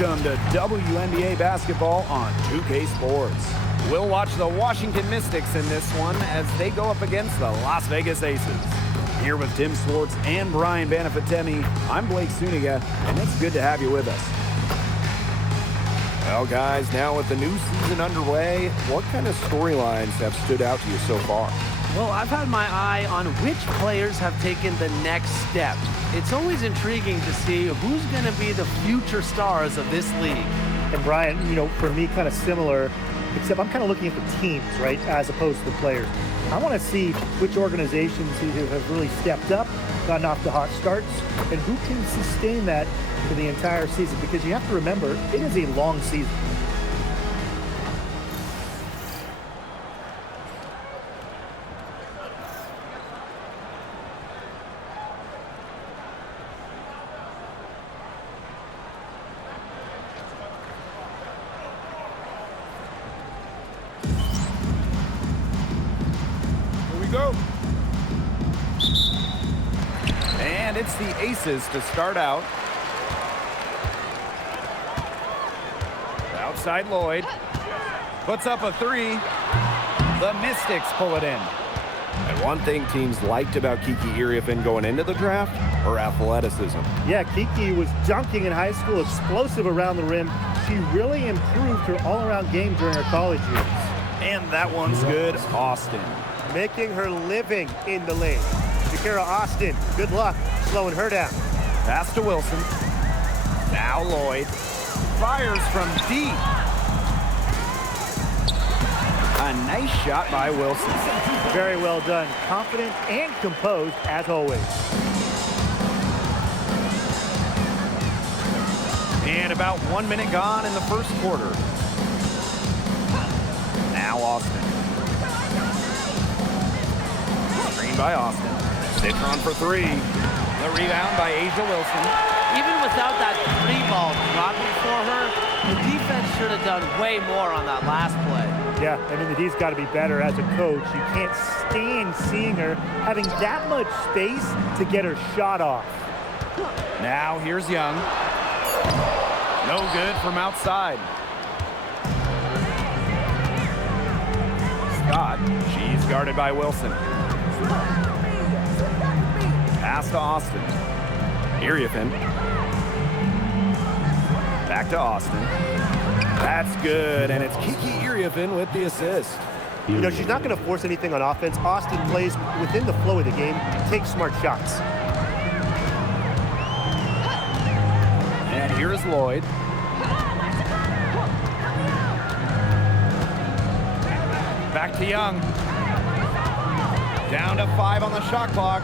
Welcome to WNBA basketball on 2K Sports. We'll watch the Washington Mystics in this one as they go up against the Las Vegas Aces. Here with Tim Swartz and Brian Banafitemi, I'm Blake Suniga, and it's good to have you with us. Well, guys, now with the new season underway, what kind of storylines have stood out to you so far? Well, I've had my eye on which players have taken the next step. It's always intriguing to see who's going to be the future stars of this league. And Brian, for me, kind of similar, except I'm kind of looking at the teams, right, as opposed to the players. I want to see which organizations have really stepped up, gotten off to hot starts, and who can sustain that for the entire season, because you have to remember, it is a long season. Go. And it's the Aces to start out. Outside Lloyd. Puts up a three. The Mystics pull it in. And one thing teams liked about Kiki Iriafen going into the draft, her athleticism. Yeah, Kiki was dunking in high school, explosive around the rim. She really improved her all-around game during her college years. And that one's good. Austin. Making her living in the lane. Shakira Austin, good luck slowing her down. Pass to Wilson. Now Lloyd. Fires from deep. A nice shot by Wilson. Very well done. Confident and composed as always. And about 1 minute gone in the first quarter. Now Austin. By Austin. Citron for three. The rebound by A'ja Wilson. Even without that three ball dropping for her, the defense should have done way more on that last play. Yeah, I mean, the D's got to be better as a coach. You can't stand seeing her having that much space to get her shot off. Now here's Young. No good from outside. Scott. She's guarded by Wilson. Pass to Austin. Iriafen. Back to Austin. That's good, and it's Kiki Iriafen with the assist. She's not going to force anything on offense. Austin plays within the flow of the game, takes smart shots. And here's Lloyd. Back to Young. Down to 5 on the shot clock.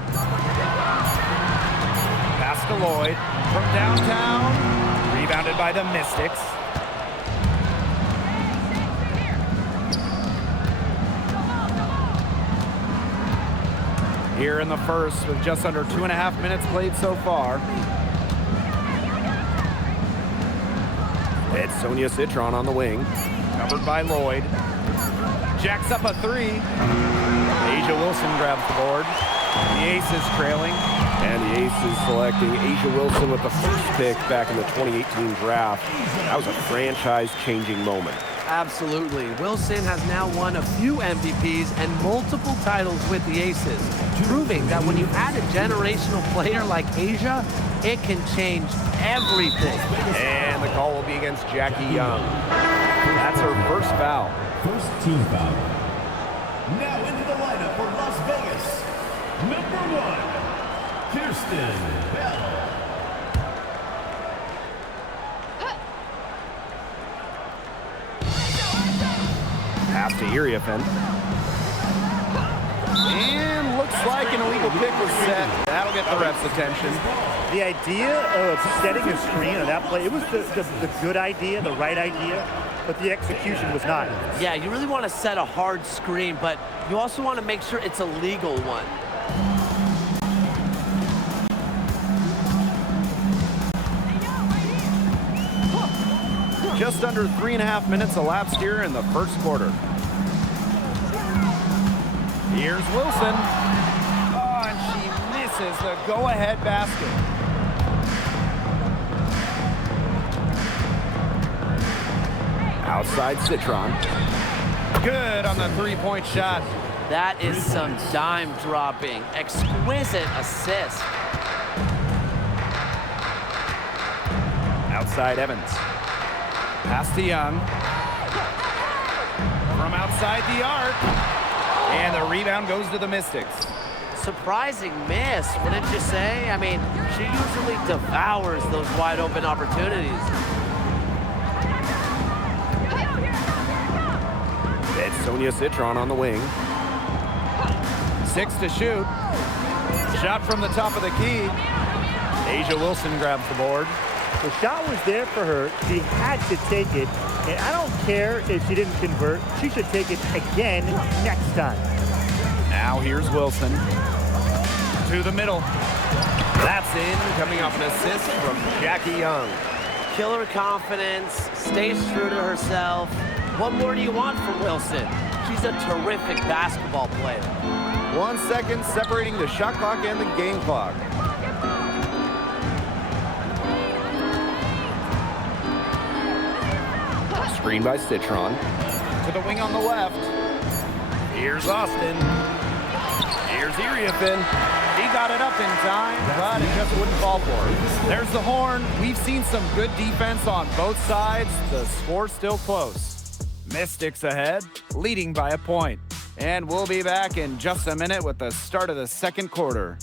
Pass to Lloyd from downtown. Rebounded by the Mystics. Here in the first with just under 2.5 minutes played so far. It's Sonia Citron on the wing. Covered by Lloyd. Jacks up a three. A'ja Wilson grabs the board. The Aces trailing. And the Aces selecting A'ja Wilson with the first pick back in the 2018 draft. That was a franchise-changing moment. Absolutely. Wilson has now won a few MVPs and multiple titles with the Aces, proving that when you add a generational player like A'ja, it can change everything. And the call will be against Jackie Young. That's her first foul. First team foul. Now into the lineup for Las Vegas, number 1, Kirsten Bell. Pass to Iriafen. And looks like an illegal pick was set. That'll get the ref's attention. The idea of setting a screen on that play, it was the good idea, the right idea, but the execution was not. Yeah, you really want to set a hard screen, but you also want to make sure it's a legal one. Just under 3.5 minutes elapsed here in the first quarter. Here's Wilson. Oh, and she misses the go-ahead basket. Outside Citron. Good on the three-point shot. That is some dime dropping. Exquisite assist. Outside Evans. Pass to Young. From outside the arc. And the rebound goes to the Mystics. Surprising miss, wouldn't you say? I mean, she usually devours those wide open opportunities. It's Sonia Citron on the wing. 6 to shoot. Shot from the top of the key. A'ja Wilson grabs the board. The shot was there for her. She had to take it. And I don't care if she didn't convert. She should take it again next time. Now here's Wilson. To the middle. That's in, coming off an assist from Jackie Young. Killer confidence, stays true to herself. What more do you want from Wilson? She's a terrific basketball player. 1 second separating the shot clock and the game clock. Screen by Citron. To the wing on the left. Here's Austin. Here's Iriafen. He got it up in time, but it just wouldn't fall for him. There's the horn. We've seen some good defense on both sides. The score's still close. Mystics ahead, leading by a point. And we'll be back in just a minute with the start of the second quarter.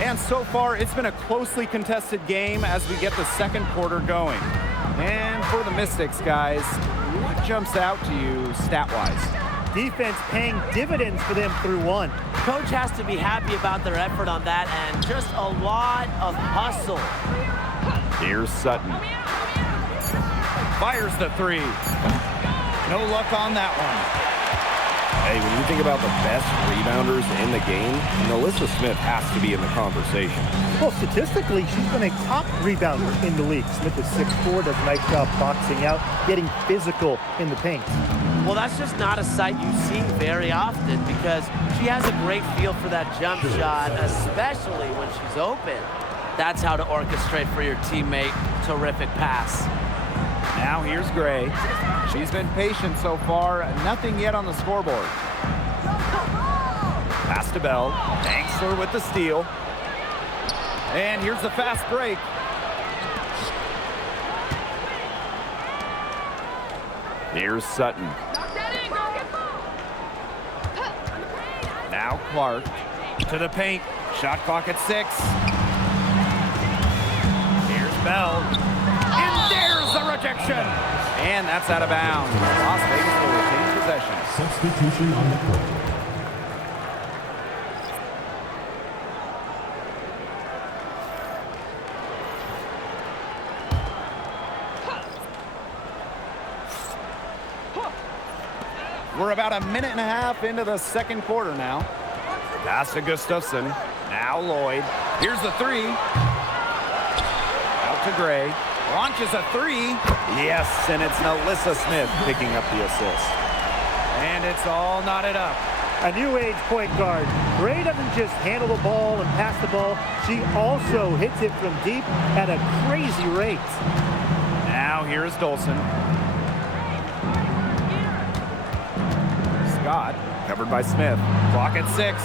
And so far, it's been a closely contested game as we get the second quarter going. And for the Mystics, guys, what jumps out to you stat-wise? Defense paying dividends for them through one. Coach has to be happy about their effort on that end. Just a lot of hustle. Here's Sutton. Fires the three. No luck on that one. Hey, when you think about the best rebounders in the game, Melissa Smith has to be in the conversation. Well, statistically, she's been a top rebounder in the league. Smith is 6'4", does a nice job boxing out, getting physical in the paint. Well, that's just not a sight you see very often because she has a great feel for that jump shot, especially when she's open. That's how to orchestrate for your teammate. Terrific pass. Now here's Gray. She's been patient so far. Nothing yet on the scoreboard. Pass to Bell. Angsler with the steal. And here's the fast break. Here's Sutton. Now Clark to the paint. Shot clock at 6. Here's Bell. And there's the rejection. And that's out of bounds. Las Vegas will retain possession. Substitution on the court. We're about a minute and a half into the second quarter now. Pass to Gustafson. Now Lloyd. Here's the three. Out to Gray. Launches a three. Yes, and it's Melissa Smith picking up the assist. And it's all knotted up. A new age point guard. Gray doesn't just handle the ball and pass the ball. She also hits it from deep at a crazy rate. Now here's Dolson. Scott, covered by Smith. Clock at 6.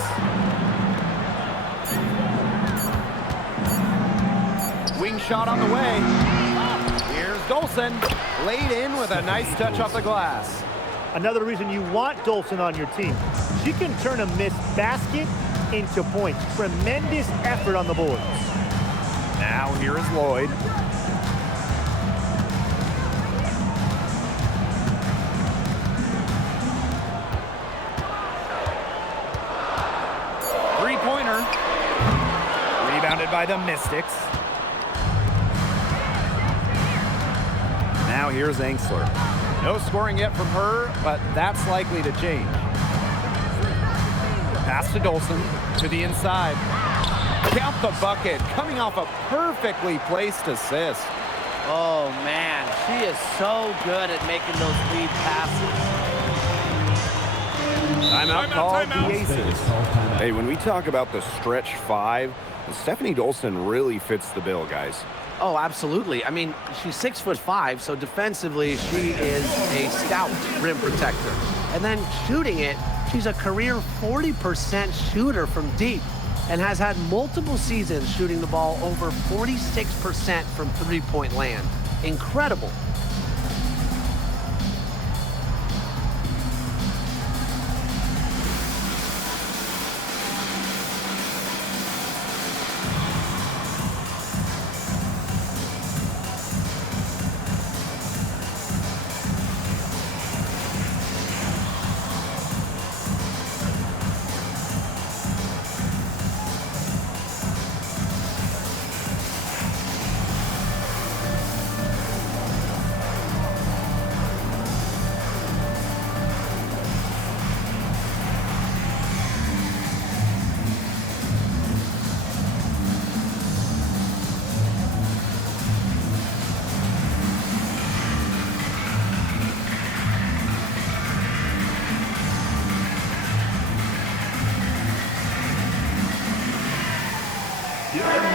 Wing shot on the way. Here's Dolson, laid in with a nice touch off the glass. Another reason you want Dolson on your team. She can turn a missed basket into points. Tremendous effort on the boards. Now here is Lloyd. Three-pointer. Rebounded by the Mystics. Now here's Angsler. No scoring yet from her, but that's likely to change. Pass to Dolson, to the inside. Count the bucket, coming off a perfectly placed assist. Oh, man, she is so good at making those lead passes. Timeout called Timeout. the Aces. Vegas called timeout. Hey, when we talk about the stretch five, Stephanie Dolson really fits the bill, guys. Oh, absolutely. I mean, she's 6'5", so defensively, she is a stout rim protector. And then shooting it, she's a career 40% shooter from deep and has had multiple seasons shooting the ball over 46% from three-point land. Incredible.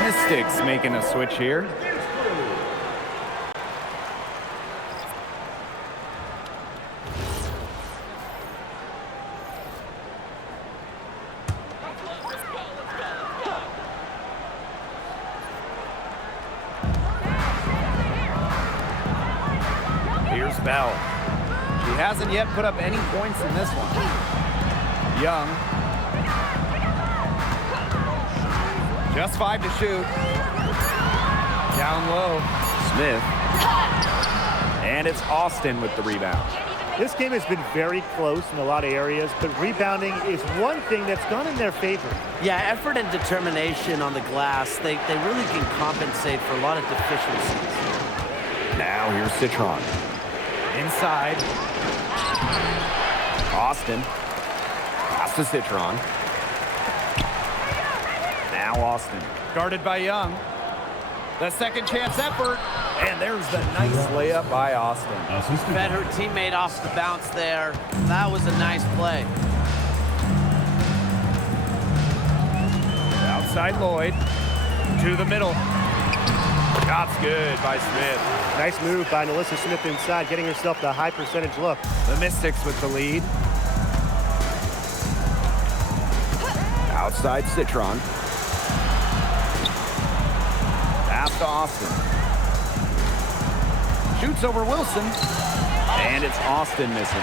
Mystics making a switch here. Here's Bell. She hasn't yet put up any points in this one. Young. Just 5 to shoot. Down low. Smith. And it's Austin with the rebound. This game has been very close in a lot of areas, but rebounding is one thing that's gone in their favor. Yeah, effort and determination on the glass, they really can compensate for a lot of deficiencies. Now here's Citron. Inside. Austin. Pass to Citron. Now Austin. Guarded by Young. The second chance effort. And there's the nice layup by Austin. Assistant. Fed her teammate off the bounce there. That was a nice play. Outside Lloyd. To the middle. Shot's good by Smith. Nice move by Melissa Smith inside, getting herself the high percentage look. The Mystics with the lead. Outside Citron. Pass to Austin. Shoots over Wilson. And it's Austin missing.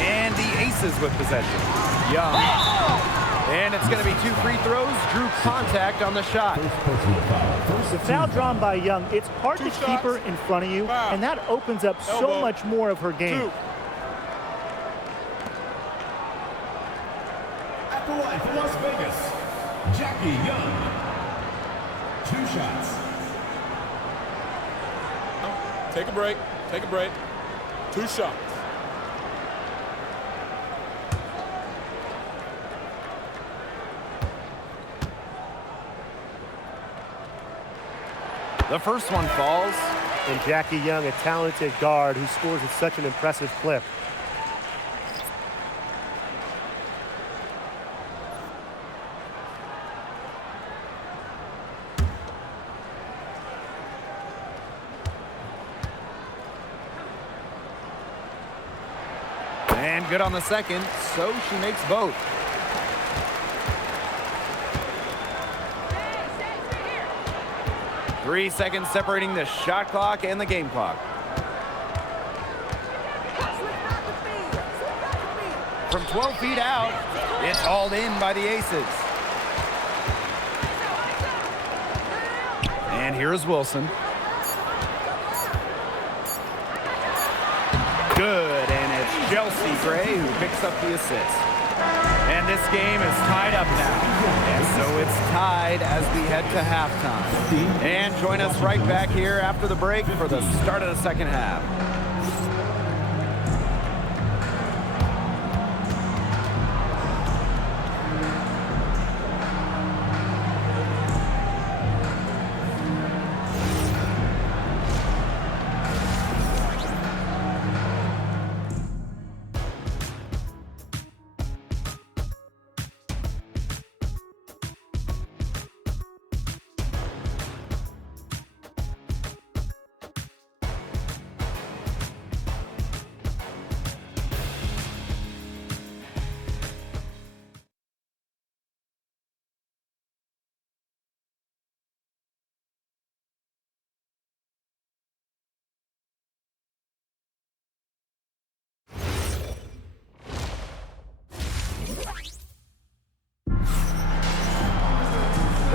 And the Aces with possession. Young. And it's going to be 2 free throws. Drew contact on the shot. First personal foul. The foul drawn by Young, it's hard to keep her in front of you, and that opens up so much more of her game. At the line for Las Vegas, Jackie Young. 2 shots. Take a break. Take a break. 2 shots. The first one falls. And Jackie Young, a talented guard who scores at such an impressive clip. And good on the second, so she makes both. Three seconds separating the shot clock and the game clock. From 12 feet out, it's hauled in by the Aces. And here's Wilson. Good, and it's Chelsea Gray who picks up the assist. And this game is tied up now. And so it's tied as we head to halftime. And join us right back here after the break for the start of the second half.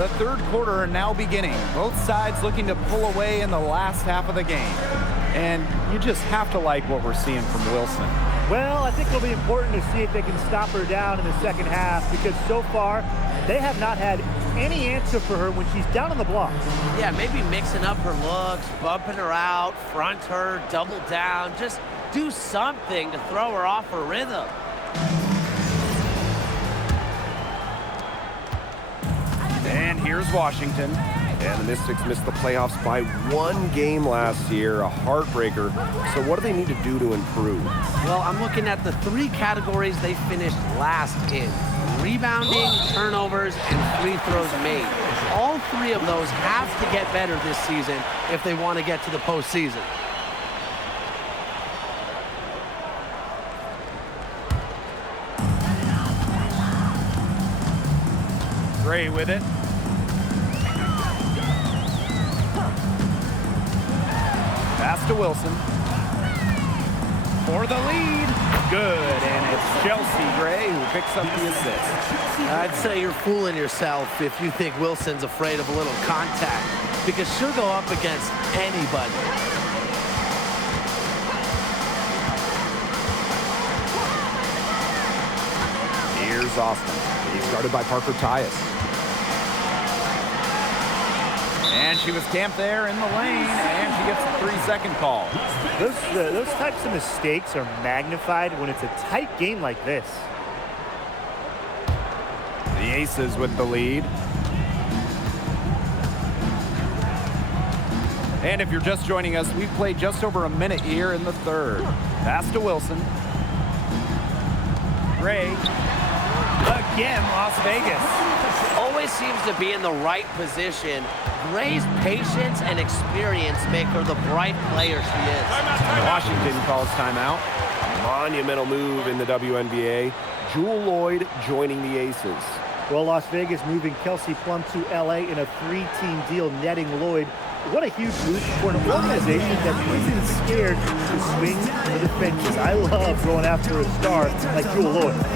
The third quarter now beginning. Both sides looking to pull away in the last half of the game. And you just have to like what we're seeing from Wilson. Well, I think it'll be important to see if they can stop her down in the second half, because so far they have not had any answer for her when she's down on the block. Yeah, maybe mixing up her looks, bumping her out, front her, double down. Just do something to throw her off her rhythm. And here's Washington. And the Mystics missed the playoffs by 1 game last year, a heartbreaker. So what do they need to do to improve? Well, I'm looking at the 3 categories they finished last in: rebounding, turnovers, and free throws made. All 3 of those have to get better this season if they want to get to the postseason. Gray with it. Pass to Wilson. For the lead. Good, and it's Chelsea Gray who picks up the assist. I'd say you're fooling yourself if you think Wilson's afraid of a little contact, because she'll go up against anybody. Here's Austin. He's guarded by Parker Tyus. And she was camped there in the lane, and she gets a 3-second call. Those types of mistakes are magnified when it's a tight game like this. The Aces with the lead. And if you're just joining us, we've played just over a minute here in the third. Pass to Wilson. Gray. Again, Las Vegas. Always seems to be in the right position. Gray's patience and experience make her the bright player she is. Washington calls timeout. Monumental move in the WNBA. Jewel Lloyd joining the Aces. Well, Las Vegas moving Kelsey Plum to LA in a 3-team deal, netting Lloyd. What a huge move for an organization that isn't scared to swing for the fences. I love going after a star like Jewel Lloyd.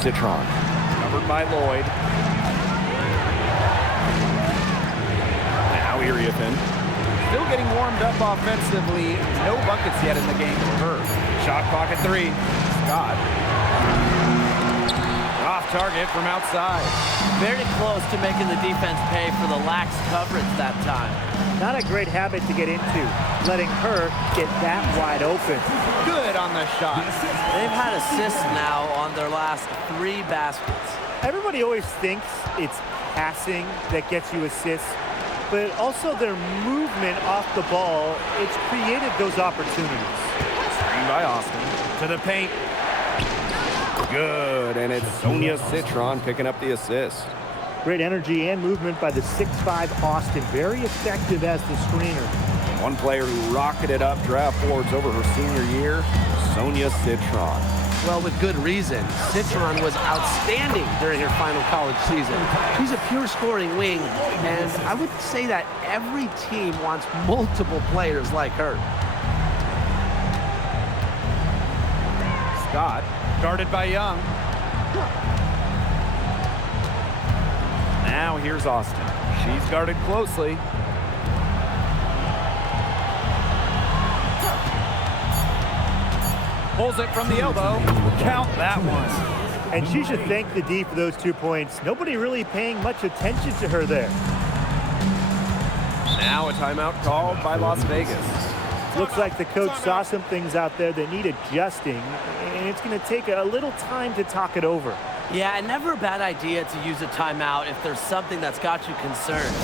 Citron. Covered by Lloyd. Now Iriafen. Still getting warmed up offensively. No buckets yet in the game for her. Shot clock at 3. Scott. Off target from outside. Very close to making the defense pay for the lax coverage that time. Not a great habit to get into, letting her get that wide open. Good on the shot. They've had assists now on their last 3 baskets. Everybody always thinks it's passing that gets you assists, but also their movement off the ball, it's created those opportunities. Screen by Austin. To the paint. Good, and it's Sonia Citron picking up the assist. Great energy and movement by the 6'5" Austin. Very effective as the screener. One player who rocketed up draft boards over her senior year, Sonia Citron. Well, with good reason. Citron was outstanding during her final college season. She's a pure scoring wing, and I would say that every team wants multiple players like her. Scott, guarded by Young. Now here's Austin. She's guarded closely. Pulls it from the elbow. Count that one. And she should thank the D for those 2 points. Nobody really paying much attention to her there. Now a timeout called by Las Vegas. Looks like the coach saw some things out there that need adjusting, and it's going to take a little time to talk it over. Yeah, and never a bad idea to use a timeout if there's something that's got you concerned.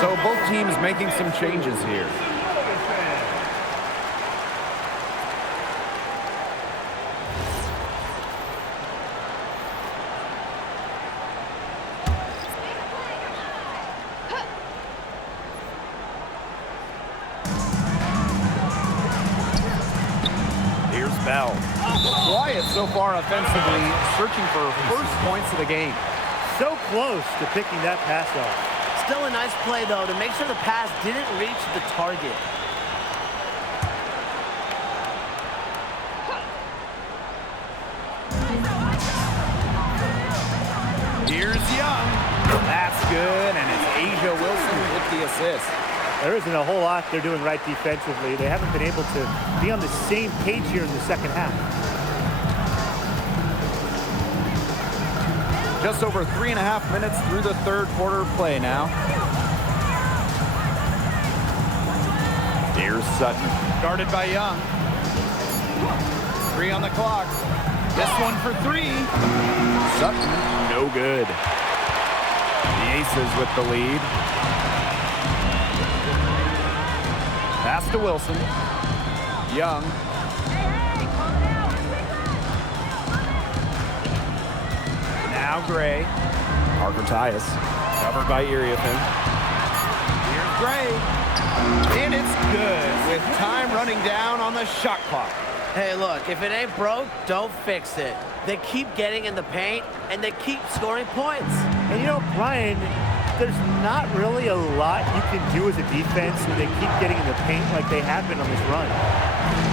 So both teams making some changes here. Here's Bell. Quiet so far offensively, searching for first points of the game. So close to picking that pass off. Still a nice play, though, to make sure the pass didn't reach the target. Here's Young. That's good, and it's Asia Wilson with the assist. There isn't a whole lot they're doing right defensively. They haven't been able to be on the same page here in the second half. Just over 3.5 minutes through the third quarter play now. Here's Sutton, guarded by Young. 3 on the clock. This one for 3. Sutton, no good. The Aces with the lead. Pass to Wilson. Young. Now Gray. Parker Tyus, covered by Iriafen. Here's Gray. And it's good with time running down on the shot clock. Hey, look, if it ain't broke, don't fix it. They keep getting in the paint, and they keep scoring points. And you know, Brian, there's not really a lot you can do as a defense when they keep getting in the paint like they have been on this run.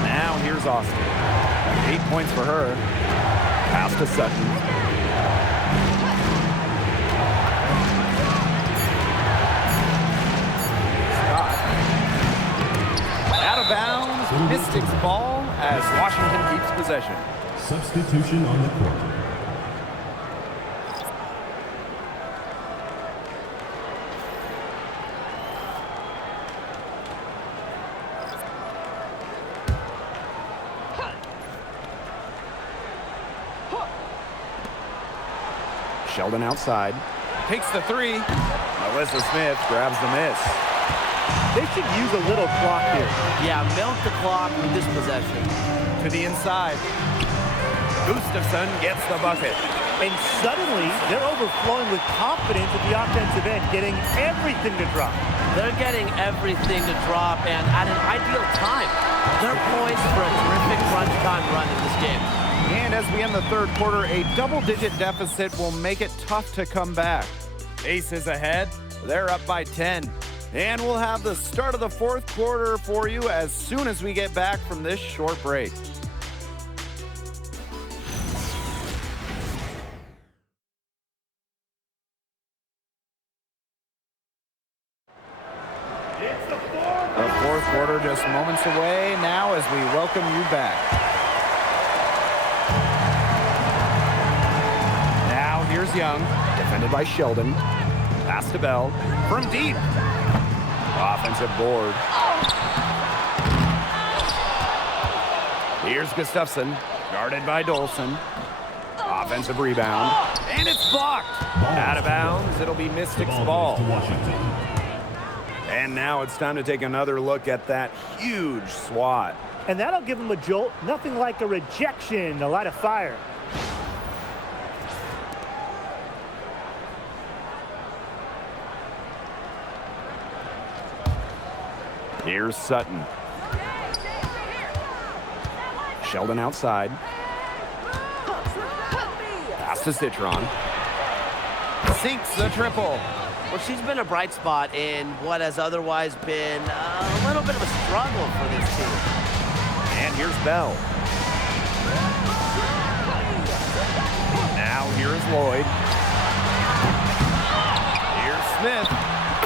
Now here's Austin. 8 points for her. Pass to Sutton. Out of bounds, Mystics ball as Washington keeps possession. Substitution on the court. Sheldon outside. Takes the 3. Melissa Smith grabs the miss. They should use a little clock here. Yeah, milk the clock with this possession. To the inside. Gustafson gets the bucket. And suddenly, they're overflowing with confidence at the offensive end, getting everything to drop. They're getting everything to drop, and at an ideal time. They're poised for a terrific crunch time run in this game. And as we end the third quarter, a double-digit deficit will make it tough to come back. Aces ahead. They're up by 10. And we'll have the start of the fourth quarter for you as soon as we get back from this short break. quarter just moments away now as we welcome you back. Now here's Young, defended by Sheldon. Pass to Bell from deep. Offensive board. Here's Gustafson, guarded by Dolson. Offensive rebound, and it's blocked. Out of bounds, it'll be Mystics' ball. And now it's time to take another look at that huge swat. And that'll give them a jolt. Nothing like a rejection to light a fire. Here's Sutton. Sheldon outside. Pass to Citron. Sinks the triple. Well, she's been a bright spot in what has otherwise been a little bit of a struggle for this team. And here's Bell. Now here's Lloyd. Here's Smith.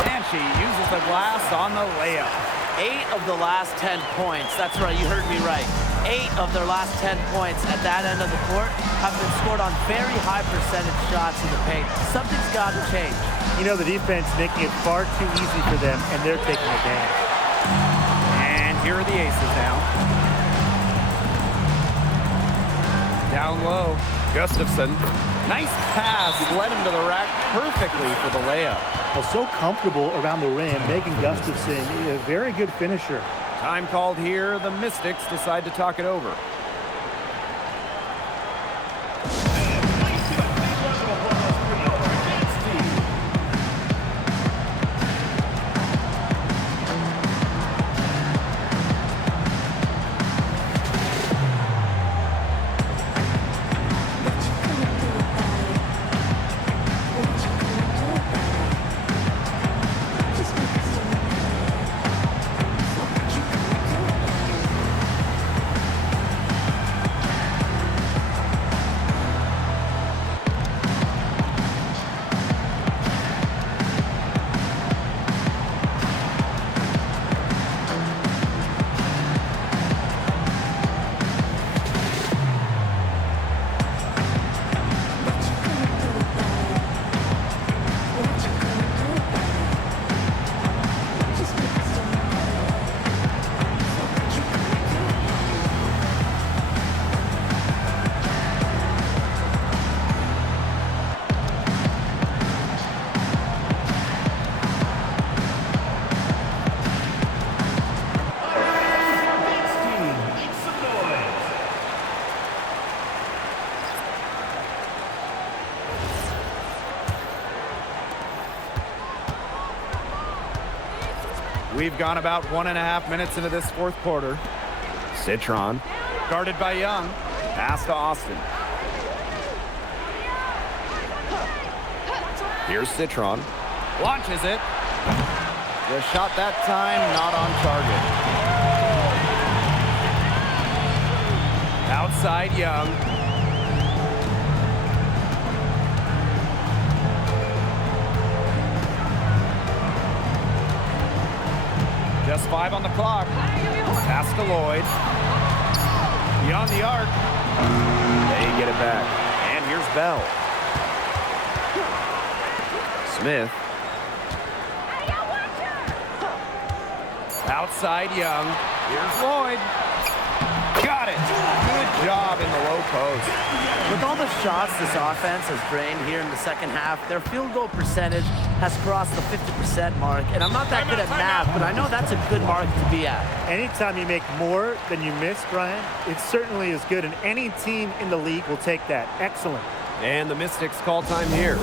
And she uses the glass on the layup. 8 of the last 10 points. That's right, you heard me right. 8 of their last 10 points at that end of the court have been scored on very high percentage shots in the paint. Something's got to change. You know, the defense making it far too easy for them, and they're taking advantage. And here are the Aces now. Down low, Gustafson. Nice pass, led him to the rack perfectly for the layup. Well, so comfortable around the rim, Megan Gustafson, a very good finisher. Time called here, the Mystics decide to talk it over. We've gone about 1.5 minutes into this fourth quarter. Citron, guarded by Young. Pass to Austin. Here's Citron. Launches it. The shot that time not on target. Outside Young. Just 5 on the clock. Pass to Lloyd. Beyond the arc. They get it back. And here's Bell. Smith. Outside Young. Here's Lloyd. Got it. Good job in the low post. With all the shots this offense has drained here in the second half, their field goal percentage has crossed the 50% mark. And I'm not that good at math, but I know that's a good mark to be at. Anytime you make more than you miss, Brian, it certainly is good, and any team in the league will take that. Excellent. And the Mystics call time here.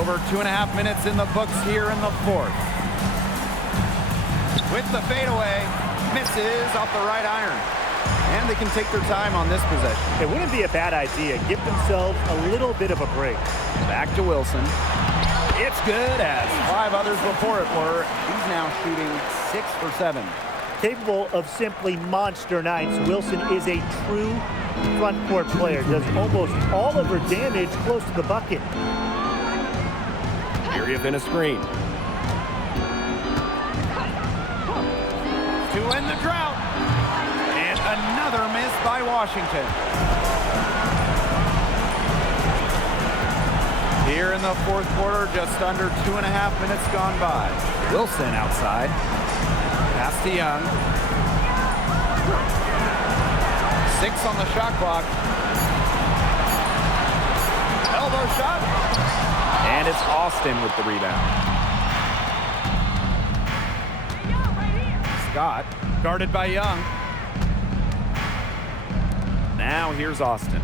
Over 2.5 minutes in the books here in the fourth. With the fadeaway, misses off the right iron. And they can take their time on this possession. It wouldn't be a bad idea. Give themselves a little bit of a break. Back to Wilson. It's good, as 5 others before it were. He's now shooting 6 for 7. Capable of simply monster nights, Wilson is a true front court player. Does almost all of her damage close to the bucket. Area in a screen. To end the drought. And another miss by Washington. Here in the fourth quarter, just under 2.5 minutes gone by. Wilson outside. Pass to Young. 6 on the shot clock. Elbow shot. And it's Austin with the rebound. Scott, guarded by Young. Now here's Austin.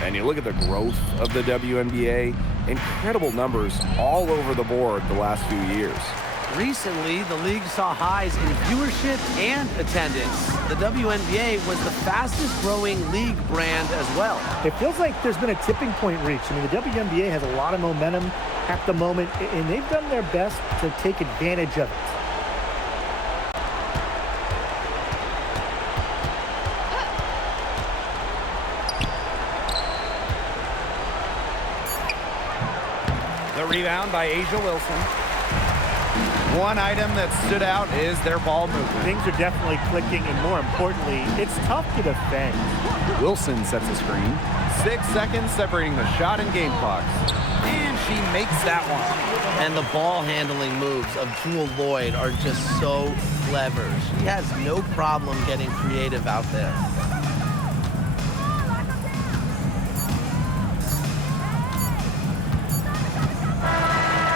And you look at the growth of the WNBA, incredible numbers all over the board the last few years. Recently, the league saw highs in viewership and attendance. The WNBA was the fastest growing league brand as well. It feels like there's been a tipping point reached. I mean, the WNBA has a lot of momentum at the moment, and they've done their best to take advantage of it. The rebound by Asia Wilson. One item that stood out is their ball movement. Things are definitely clicking, and more importantly, it's tough to defend. Wilson sets a screen. 6 seconds separating the shot and game clocks. And she makes that one. And the ball handling moves of Jewel Lloyd are just so clever. She has no problem getting creative out there.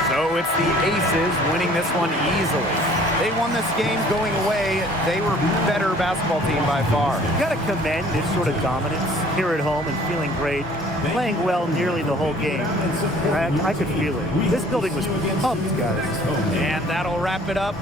So it's the Aces winning this one easily. They won this game going away. They were better basketball team by far. You got to commend this sort of dominance here at home and feeling great, playing well nearly the whole game. I could feel it. This building was pumped, guys. And that'll wrap it up